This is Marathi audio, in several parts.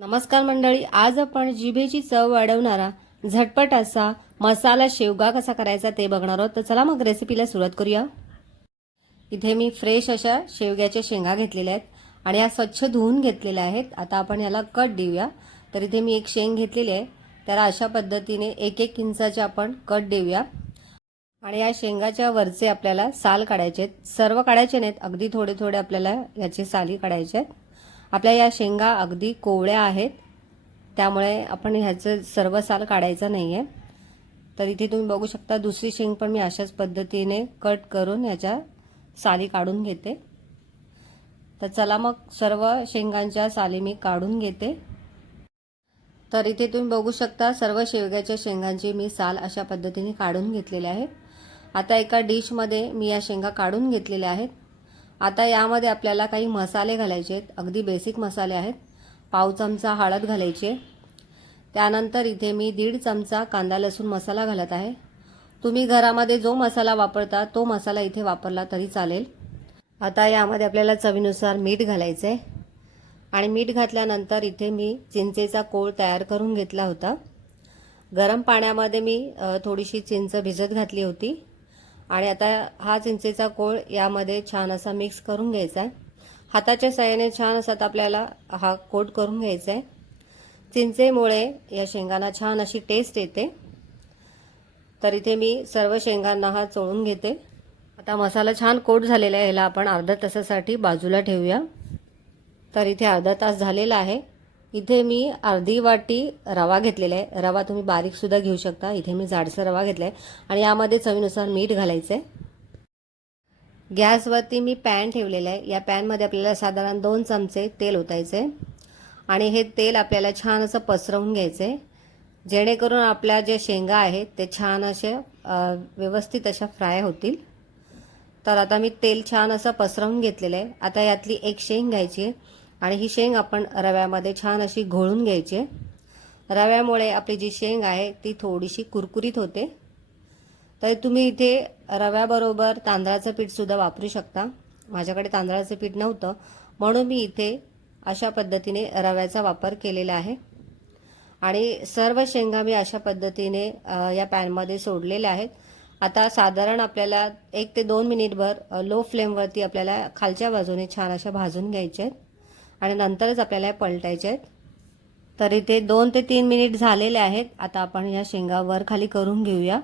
नमस्कार मंडळी आज आपण जिभेची चव वाढवणारा झटपट असा मसाला शेवगा कसा करायचा ते बघणार आहोत. तर चला मग रेसिपीला सुरुवात करूया. इथे मी फ्रेश अशा शेवग्याच्या शेंगा घेतलेल्या आहेत आणि या स्वच्छ धुवून घेतलेल्या आहेत. आता आपण याला कट देऊया. तर इथे मी एक शेंग घेतलेली आहे. त्याला अशा पद्धतीने एक एक इंचाचे आपण कट देऊया. आणि या शेंगाच्या वरचे आपल्याला साल काढायचे आहेत. सर्व काढायचे नाहीत अगदी थोडे थोडे आपल्याला याचे साली काढायचे आहेत. आपल्या या शेंगा अगदी कोवळ्या आहेत. त्यामुळे आपण ह्याचं सर्व साल काढायचं नाही आहे तर इथे तुम्ही बघू शकता दुसरी शेंग पण मी अशाच पद्धतीने कट करून ह्याच्या साली काढून घेते. तर चला मग सर्व शेंगांच्या साली मी काढून घेते. तर इथे तुम्ही बघू शकता सर्व शेवग्याच्या शेंगांची मी साल अशा पद्धतीने काढून घेतलेली आहे. आता एका डिशमध्ये मी या शेंगा काढून घेतलेल्या आहेत. आता यामध्ये आपल्याला काही मसाले घालायचे आहेत. अगदी बेसिक मसाले आहेत. पाव चमचा हळद घालायचे त्यानंतर इथे मी दीड चमचा कांदा लसूण मसाला घालत आहे. तुम्ही घरामध्ये जो मसाला वापरता तो मसाला इथे वापरला तरी चालेल. आता यामध्ये आपल्याला चवीनुसार मीठ घालायचं आहे. आणि मीठ घातल्यानंतर इथे मी चिंचेचा कोळ तयार करून घेतला होता. गरम पाण्यामध्ये मी थोडीशी चिंच भिजत घातली होती. आणि आता हा चिंचेचा कोळ यामध्ये छान असा मिक्स करून घ्यायचा आहे. हाताच्या साह्याने छान असा आपल्याला हा कोट करून घ्यायचा आहे. चिंचेमुळे या शेंगांना छान अशी टेस्ट येते. तर इथे मी सर्व शेंगांना हा चोळून घेते. आता मसाला छान कोट झालेला आहे. ह्याला आपण अर्धा तासासाठी बाजूला ठेवूया. तर इथे अर्धा तास झालेला आहे. इथे मी अर्धी वाटी रवा घेतलेला आहे. रवा तुम्ही बारीकसुद्धा घेऊ शकता. इथे मी जाडसर रवा घेतला आहे आणि यामध्ये चवीनुसार मीठ घालायचं आहे गॅसवरती मी पॅन ठेवलेला आहे. या पॅनमध्ये आपल्याला साधारण दोन चमचे तेल ओतायचं आहे आणि हे तेल आपल्याला छान असं पसरवून घ्यायचं आहे जेणेकरून आपल्या जे शेंगा आहेत ते छान असे व्यवस्थित अशा फ्राय होतील. तर आता मी तेल छान असं पसरवून घेतलेलं आहे. आता यातली एक शेंग घ्यायची आहे. आणि ही शेंग आपण रव्यामध्ये छान अशी घोळून घ्यायची आहे. रव्यामुळे आपली जी शेंग आहे ती थोडीशी कुरकुरीत होते. तर तुम्ही इथे रव्याबरोबर तांदळाचं पीठसुद्धा वापरू शकता. माझ्याकडे तांदळाचं पीठ नव्हतं म्हणून मी इथे अशा पद्धतीने रव्याचा वापर केलेला आहे. आणि सर्व शेंगा मी अशा पद्धतीने या पॅनमध्ये सोडलेल्या आहेत. आता साधारण आपल्याला एक ते दोन मिनिटभर लो फ्लेमवरती आपल्याला खालच्या बाजूने छान अशा भाजून घ्यायच्या आहेत. आणि नंतरच आपल्याला या आहेत. तर इथे दोन ते तीन मिनिट झालेले आहेत. आता आपण या शेंगा वर खाली करून घेऊया.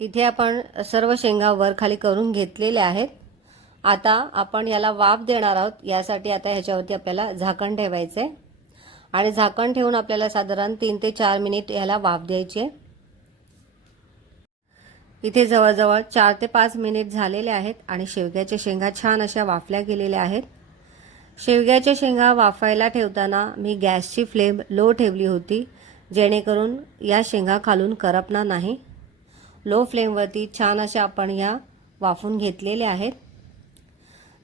इथे आपण सर्व शेंगा वर खाली करून घेतलेल्या आहेत. आता आपण याला वाफ देणार आहोत. यासाठी आता ह्याच्यावरती आपल्याला झाकण ठेवायचं. आहे आणि झाकण ठेवून आपल्याला साधारण तीन ते चार मिनिट याला वाफ द्यायची. आहे इथे जवळजवळ चार ते पाच मिनिट झालेले आहेत आणि शेवग्याच्या शेंगा छान अशा वाफल्या गेलेल्या आहेत. शेवग्याच्या शेंगा वाफायला ठेवताना मी गॅसची फ्लेम लो ठेवली होती जेणेकरून या शेंगा खालून करपणार नाही. लो फ्लेमवरती छान अशा आपण या वाफून घेतलेल्या आहेत.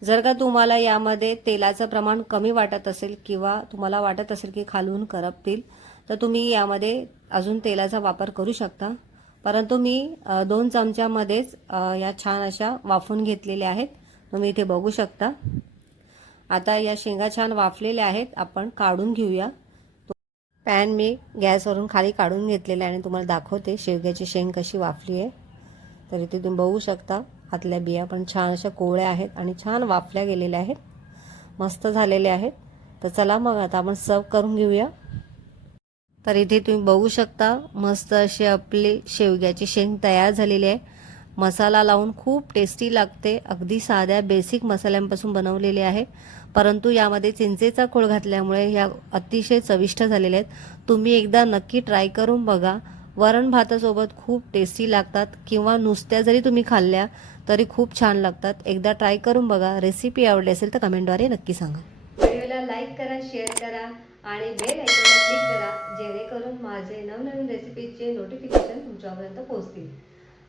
जर का तुम्हाला यामध्ये तेलाचं प्रमाण कमी वाटत असेल किंवा तुम्हाला वाटत असेल की खालून करपतील तर तुम्ही यामध्ये अजून तेलाचा वापर करू शकता. परंतु मी दोन चमच्यामध्येच या छान अशा वाफून घेतलेल्या आहेत. तुम्ही इथे बघू शकता. आता या शेंगा छान वाफलेल्या आहेत. आपण काढून घेऊया. पॅन मी गॅसवरून खाली काढून घेतलेला आहे आणि तुम्हाला दाखवते शेवग्याची शेंग कशी वाफली आहे. तर इथे तुम्ही बघू शकता आतल्या बिया पण छान अशा कोवळ्या आहेत आणि छान वाफल्या गेलेल्या आहेत. मस्त झालेल्या आहेत. तर चला मग आता आपण सर्व करून घेऊया. तर इथे तुम्ही बघू शकता मस्त अशी आपली शेवग्याची शेंग तयार झालेली आहे. मसाला लावून खूप टेस्टी लागते. अगदी साध्या बेसिक मसाल्यांपासून बनवलेली आहे. परंतु यामध्ये चिंचेचा खोळ घातल्यामुळे ह्या अतिशय चविष्ट झालेल्या आहेत. तुम्ही एकदा नक्की ट्राय करून बघा. वरण भातासोबत खूप टेस्टी लागतात किंवा नुसत्या जरी तुम्ही खाल्ल्या तरी खूप छान लागतात. एकदा ट्राय करून बघा. रेसिपी आवडली असेल तर कमेंटद्वारे नक्की सांगा. व्हिडिओला लाईक करा शेअर करा आणि बेल आयकॉनला क्लिक करा जेणेकरून माझे नवनवीन रेसिपीचे नोटिफिकेशन तुमच्यापर्यंत पोहोचतील.